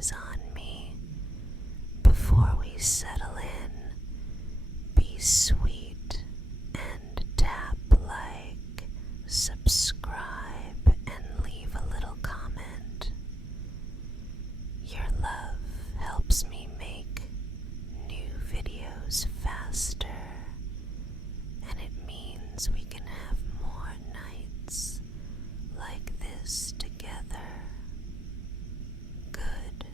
eyes on me before we settle in. Be sweet and tap like, subscribe, and leave a little comment. Your love helps me make new videos faster, and it means we can have more nights like this together. Good.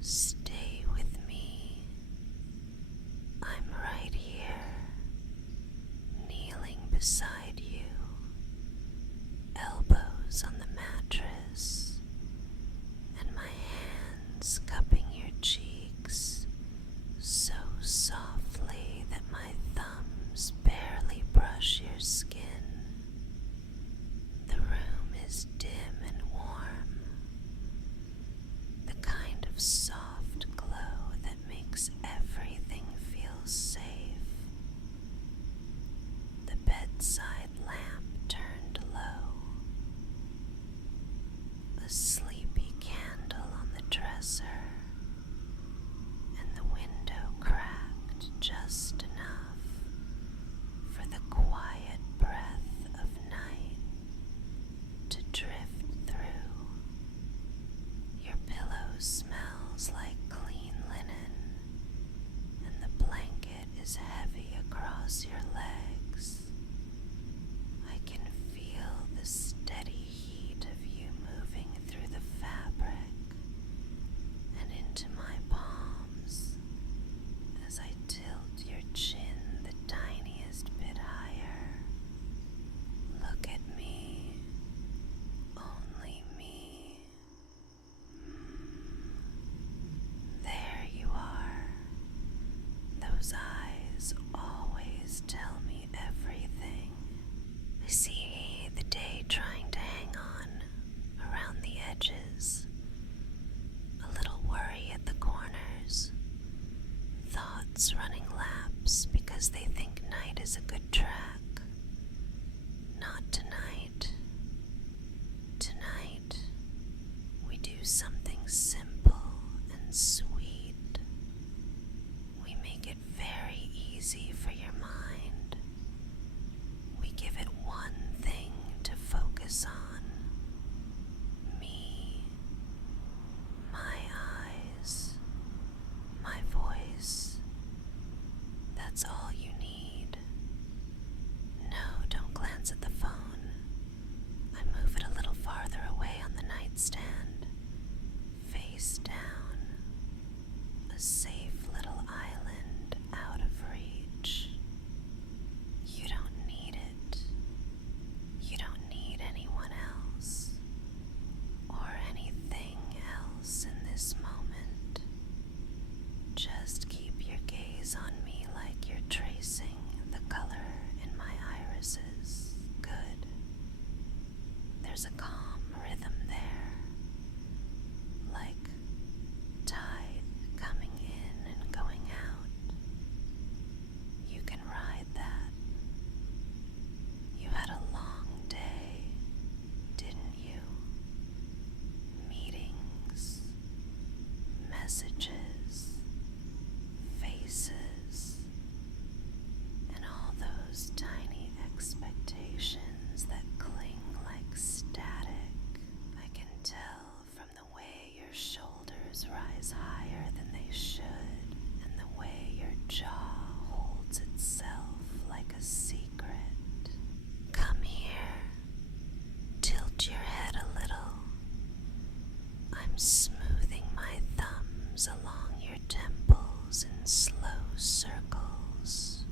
Stay with me. I'm right here, kneeling beside you, elbows on the mattress, and my hands cupping your cheeks so softly that my thumbs barely brush your skin. The room is dim and warm, the kind of soft glow that makes everything feel safe. The bedside lamp turned low, a sleepy candle on the dresser, and the window cracked just enough for the quiet breath of night to drift through. Your pillow smells like clean linen, and the blanket is heavy across your legs. I can feel the steady heat of you moving through the fabric and into my palms as I tilt your chin the tiniest bit higher. Look at me, only me. There you are. Those eyes always tell me everything. I see the day trying to hang on around the edges, a little worry at the corners, thoughts running laps because they think night is a good track. Not tonight. Tonight, we do something simple and sweet. We make it very easy for your mind. We give it one thing to focus on. Me, my eyes, my voice. That's all you need. No, don't glance at the phone. I move it a little farther away on the nightstand, face down, a safe little island out of reach. You don't need it. You don't need anyone else or anything else in this moment. Just keep your gaze on me like you're tracing the color in my irises. Good. There's a calm rhythm there, like tide coming in and going out. You can ride that. You had a long day, didn't you? Meetings, messages, faces, and all those tiny expectations that cling like static. I can tell from the way your shoulders rise higher than they should, and the way your jaw holds itself like a secret. Come here. Tilt your head a little. I'm smoothing my thumbs along your temples in slow circles.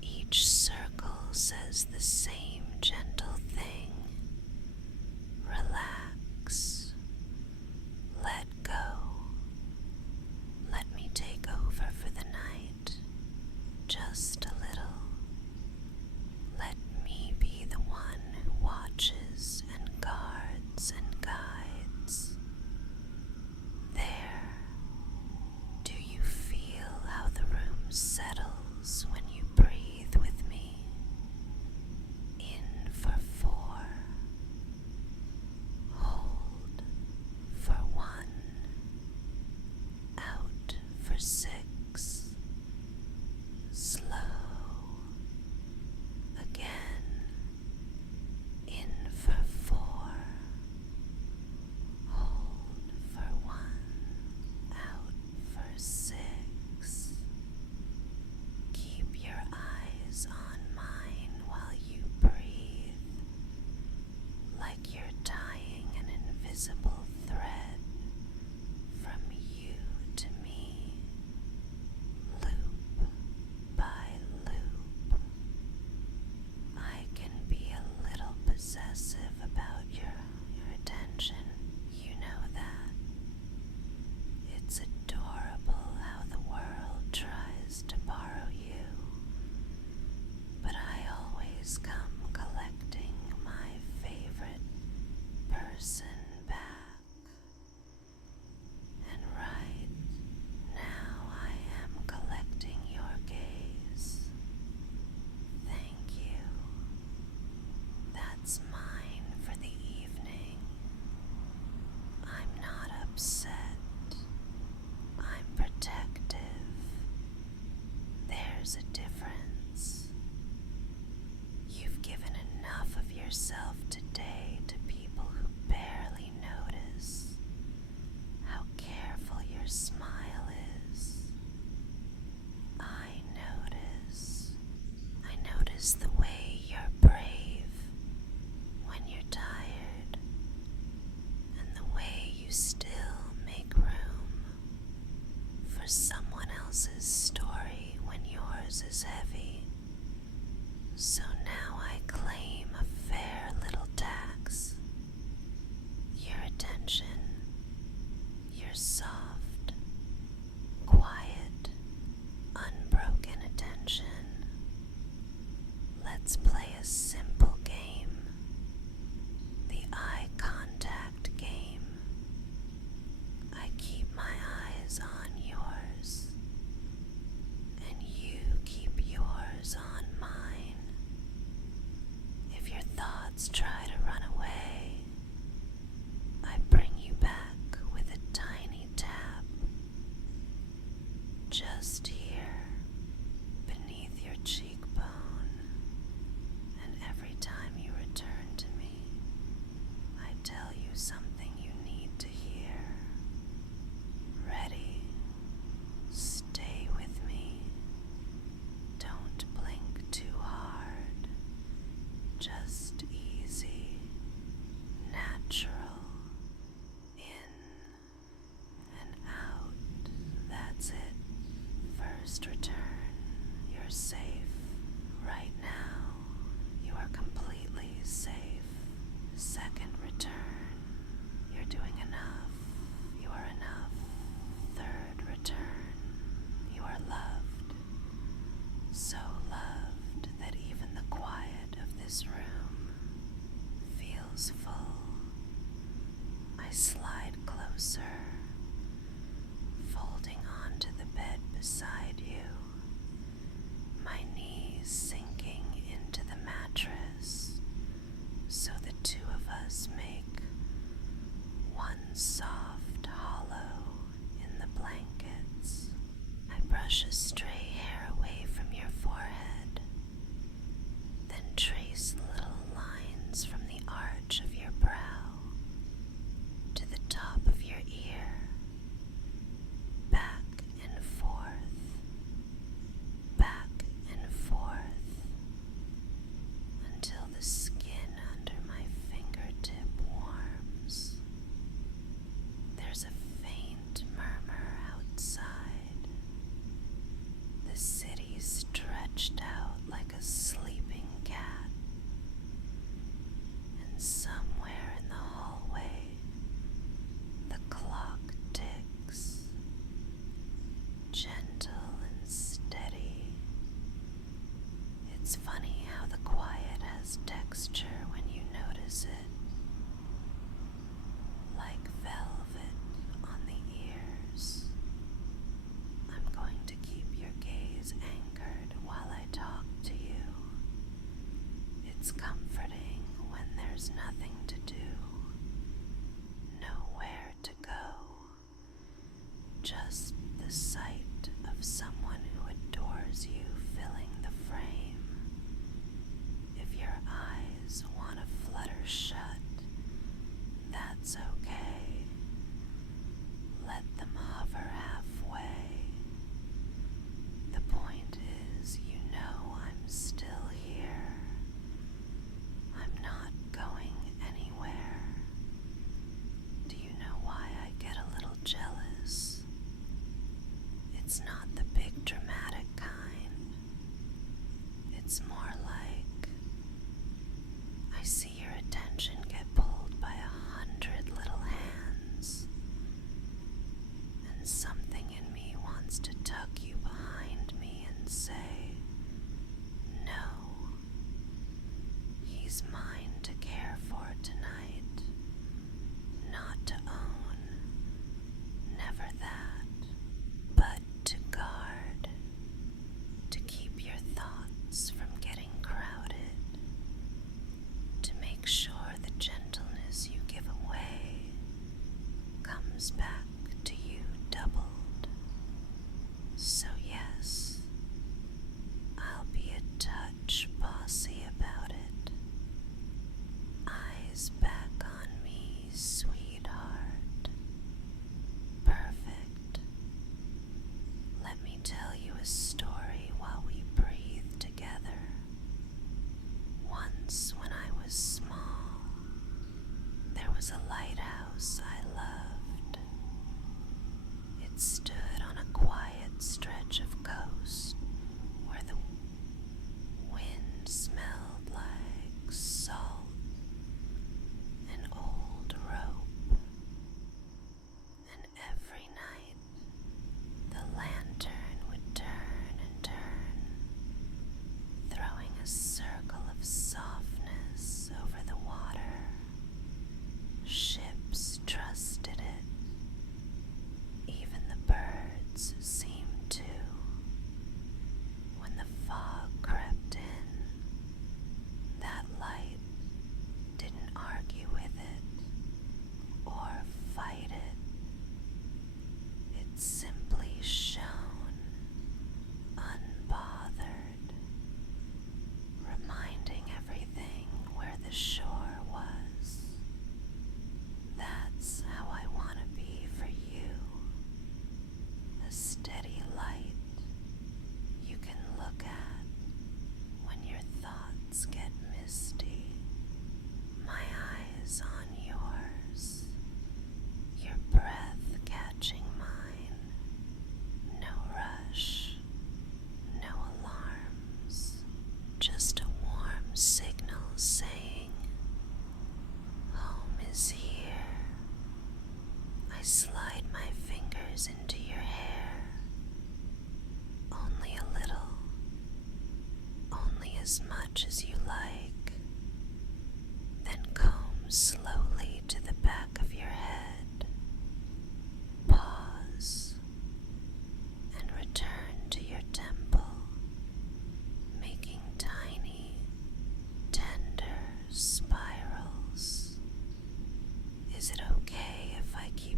Each circle says the same gentle thing. Relax. Let go. Let me take over for the night. Just a little. Let me be the one who watches and guards and guides. slide closer, folding onto the bed beside you, my knees sinking into the mattress so the two of us make one soft hollow in the blankets. I brush a stray hair away from your forehead, then trace little lines from the arch of your brow to the top of your ear, back and forth, until the skin under my fingertip warms. There's a faint murmur outside. The city stretched out like a sleeping cat, and somewhere in the hallway, the clock ticks, gentle and steady. It's funny how the quiet has texture when you notice it, like velvet on the ears. I'm going to keep your gaze anchored while I talk to you. It's comforting when there's nothing to do, nowhere to go, just the sight of someone who adores you filling the frame. If your eyes want to flutter shut, that's okay. Let them hover halfway. The point is, you know I'm still here. I'm not going anywhere. Do you know why I get a little jealous? It's not the big dramatic kind. It's more like I see your attention get pulled by 100 little hands, and something in me wants to tuck you behind me and say, no, he's mine to care for tonight, not to own, never that, but to guard, to keep your thoughts from getting crowded, to make sure the gentleness you give away comes back to you doubled. So yes, I'll be a touch bossy about it. Eyes back on me, sweetheart. Perfect. Let me tell you a story while we breathe together. Once when I was small, there was a lighthouse I loved.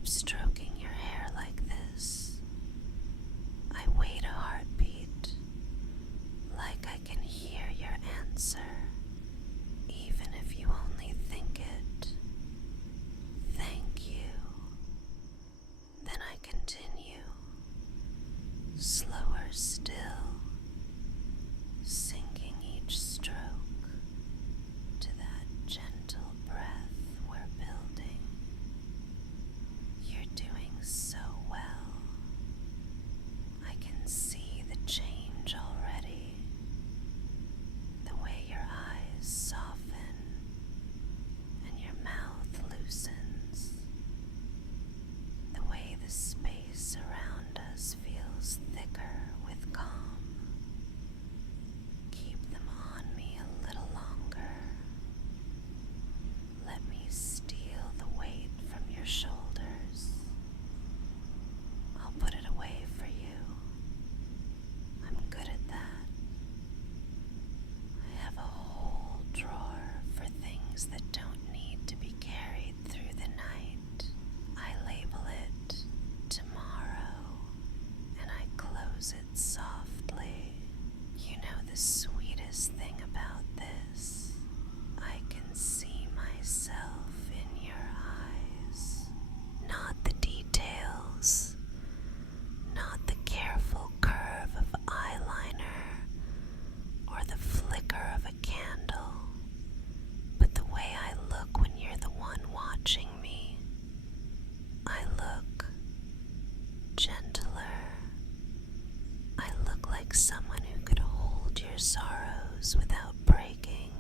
keep stroking your hair like this. I wait a heartbeat, like I can hear your answer, even if you only think it. Thank you. Then I continue, slower still, sinking each stroke to that gentle breath we're building. You're doing so well. I can see the change already. The way your eyes soften and your mouth loosens. The way the space around us feels thicker with calm. Keep them on me a little longer. Let me steal the weight from your shoulders. I'll put it away for you. I'm good at that. I have a whole drawer for things that don't need to be carried through the night. I label it tomorrow, and I close it softly. You know the sweetest thing about this? I can see myself in your eyes. Not the details, not the careful curve of eyeliner or the flicker of a candle, but the way I look when you're the one watching me. I look gentler. I look like someone who could hold your sorrows without breaking.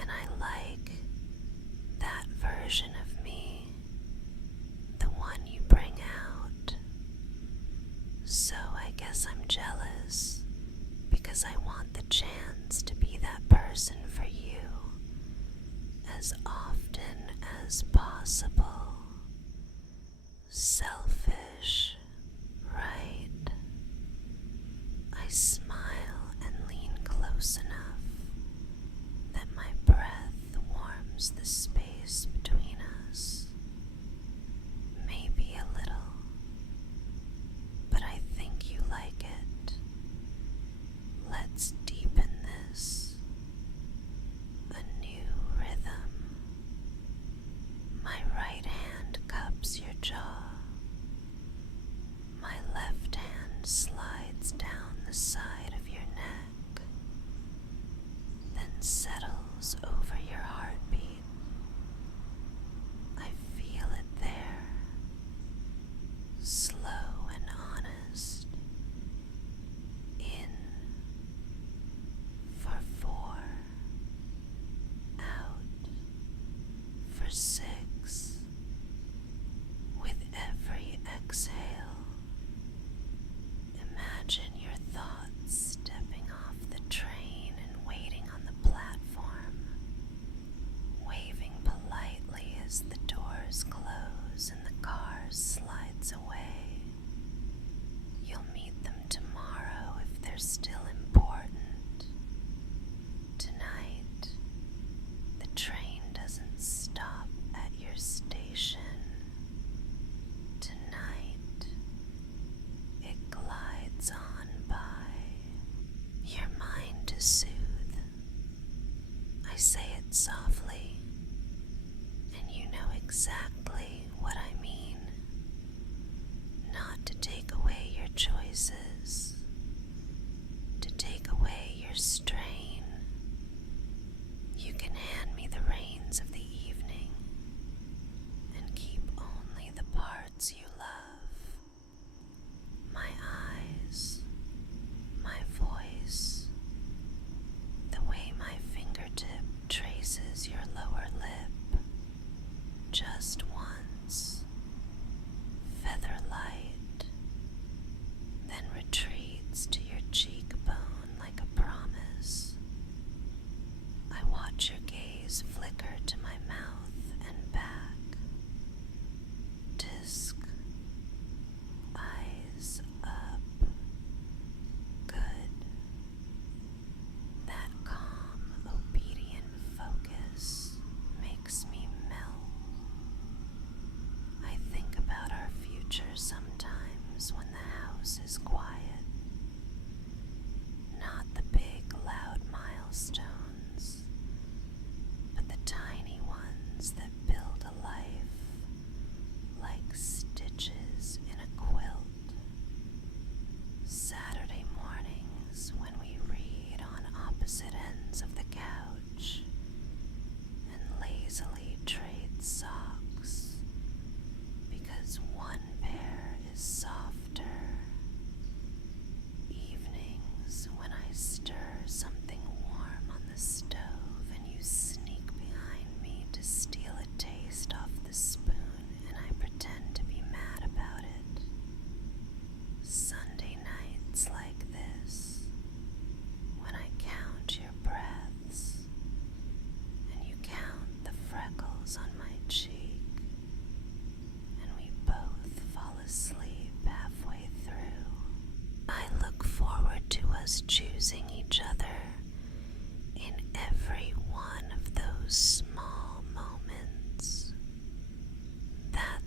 And I like that version of me, the one you bring out. So I guess I'm jealous, because I want the chance to be that person for you as often as possible. Selfish, right? I smile and lean close enough that my breath warms the space between us. Maybe a little, but I think you like it. Let's deepen this. A new rhythm. My right hand cups your jaw.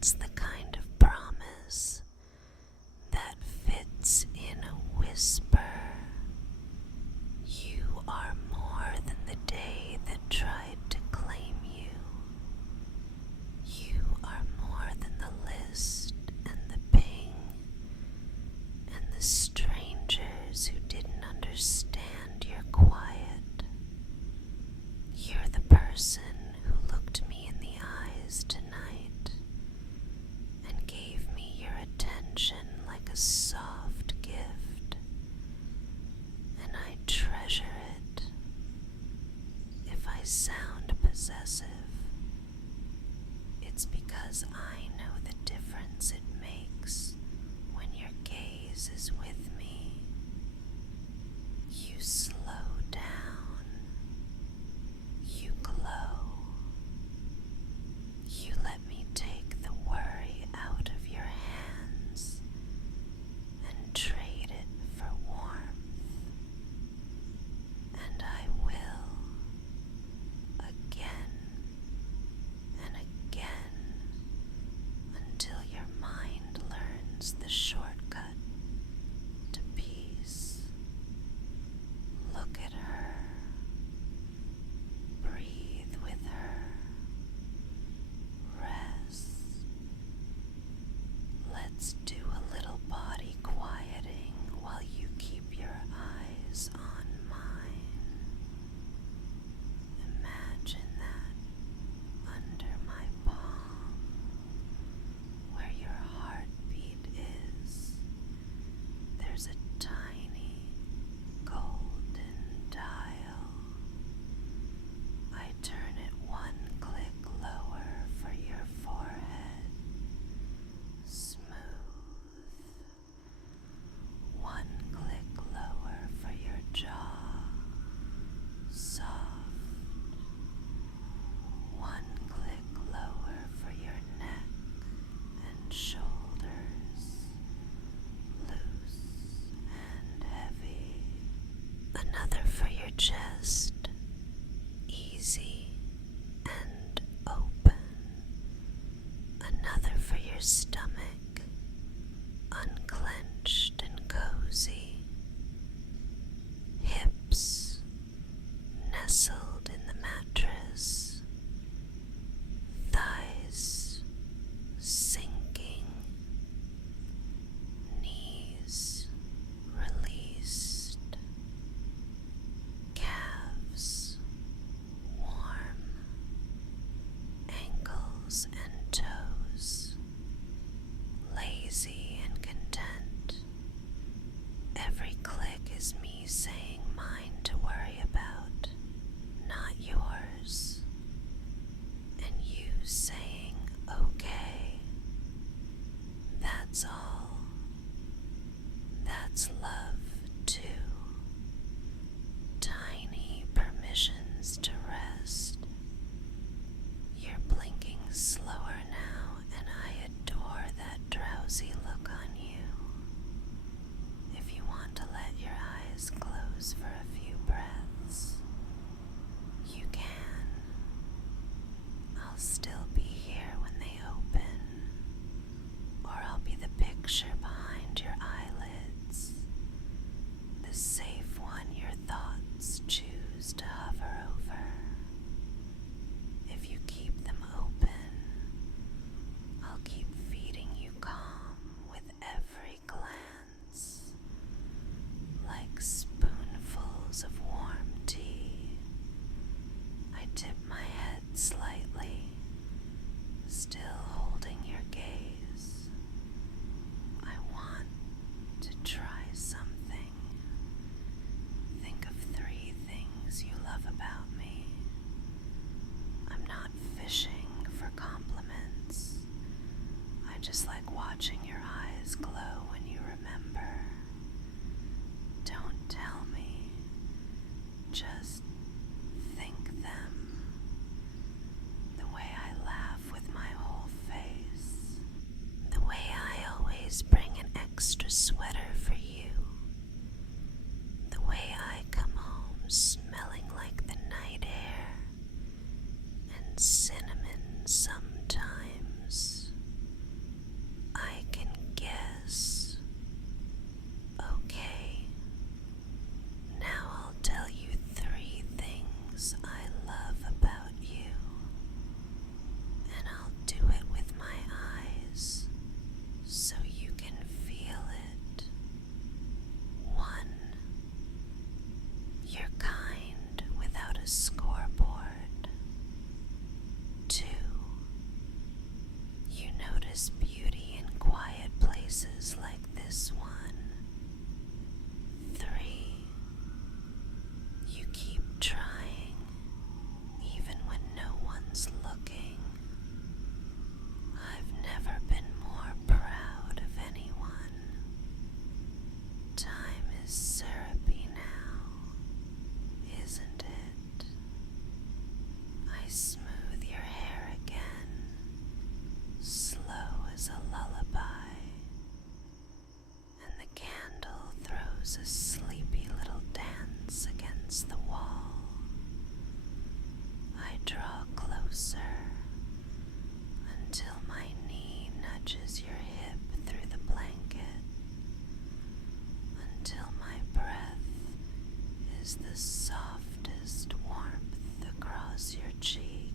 That's the kind of promise that fits in a whisper. You are more than the day that tried to claim you. You are more than the list and the ping and the strangers who didn't understand your quiet. You're the person who looked me in the eyes tonight and gave me your attention like a soft gift, and I treasure it. If I sound possessive, it's because I know the difference it makes when your gaze is with me. You slow down. You glow. You let me take the worry out of your hands and trade it for warmth. And I will, again and again, until your mind learns the shortcut to peace. Look at her. Breathe with her. Rest. Let's do a little body quieting while you keep your eyes on mine. Imagine that under my palm, where your heartbeat is, there's a tiny golden dial. I turn it one click lower for your forehead. Smooth. One click lower for your jaw. Soft. One click lower for your neck and shoulders. Loose and heavy. Another for your chest. Easy and open. Another for your stomach, unclenched and cozy. Hips nestled in the mattress. Thighs sinking. Knees released. Calves warm. Ankles and toes is beauty in quiet places like this one. 3. You keep trying, even when no one's looking. I've never been more proud of anyone. Time is syrupy now, isn't it? I smooth your hair again, slow as a lullaby, and the candle throws a sleepy little dance against the wall. I draw closer until my knee nudges your hip through the blanket, until my breath is the softest warmth across your cheek.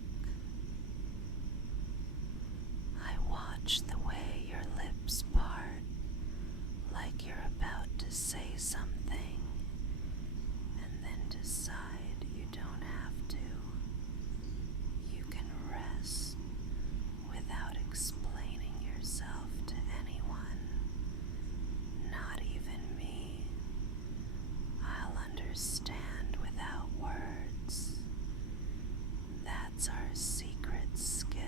I watch the way your lips part, like you're about to say something, and then decide you don't have to. You can rest without explaining yourself to anyone, not even me. I'll understand without words. That's our secret skill.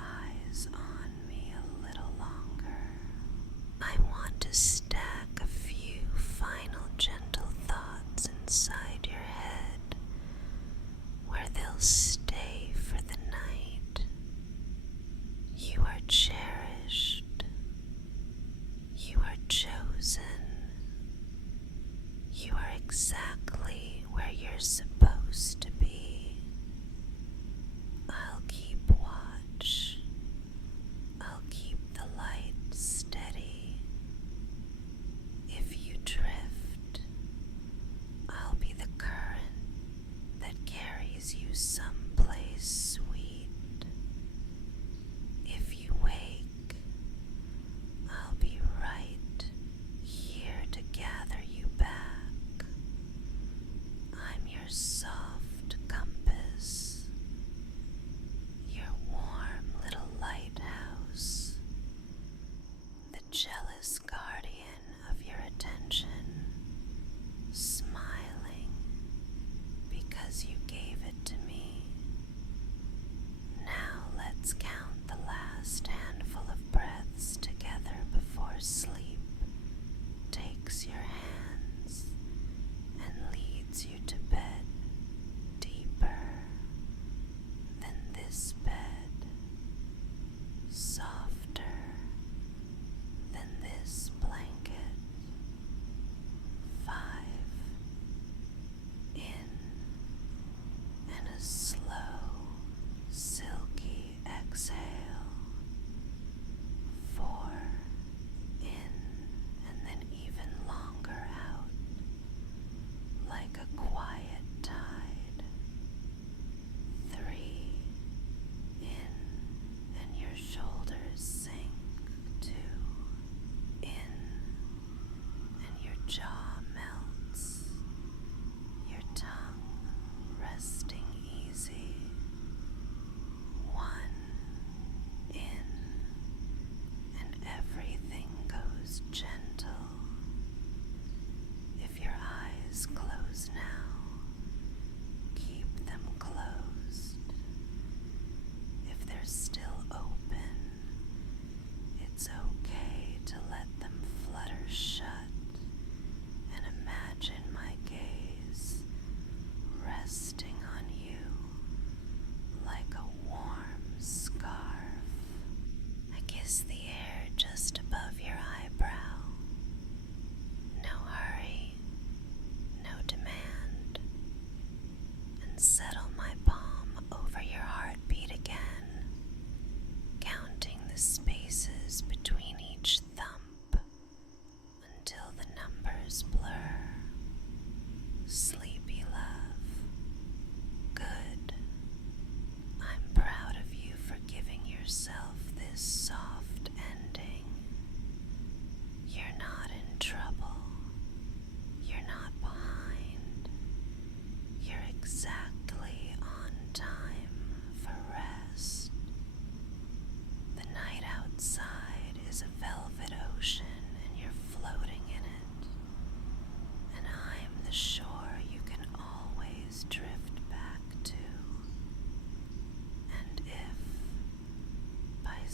Eyes on me a little longer. I want to stack a few final gentle thoughts inside your head, where they'll stay for the night. You are cherished. You are chosen. You are exactly where you're supposed to be. I'll keep watch. I'll keep the light steady. If you drift, I'll be the current that carries you someplace sweet. If you wake, I'll be right here to gather you back. I'm your soft compass, your warm little lighthouse, the jealous guardian of your attention, smiling because you gave it to me. Now let's count the last handful of breaths together before sleep takes your hands and leads you to bed deeper than this bed, softer than this blanket. 5. In, and a slow, silky exhale.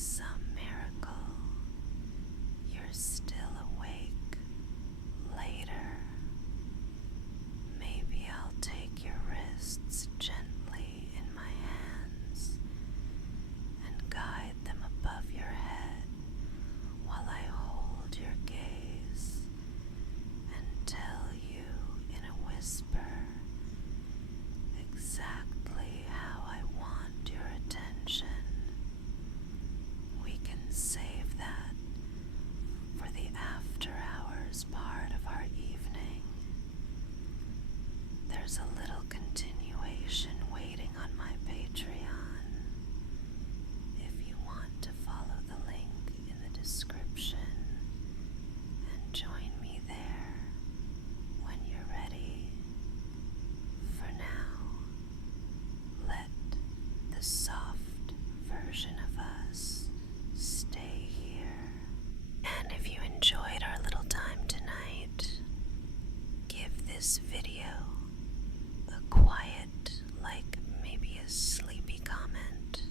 some miracle, you're still awake later. Maybe I'll take your wrists gently in my hands and guide them above your head while I hold your gaze and tell you in a whisper exactly how I want your attention. We can save that for the after hours part of our evening. There's a little continuation waiting on my Patreon. If you want to follow the link in the description and join me there when you're ready. For now, let the soft version of us stay here. And if you enjoyed our little time tonight, give this video a quiet, like maybe a sleepy comment,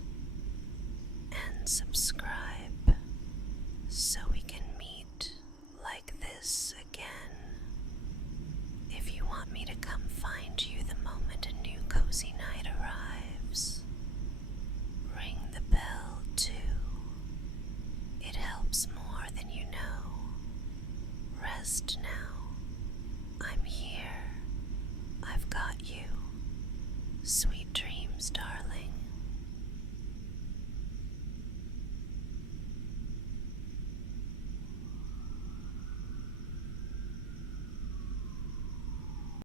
and subscribe so we can meet like this again. If you want me to come find you the moment a new cozy night arrives, ring the bell too. It helps more than you know. Rest now. I'm here. I've got you. Sweet dreams, darling.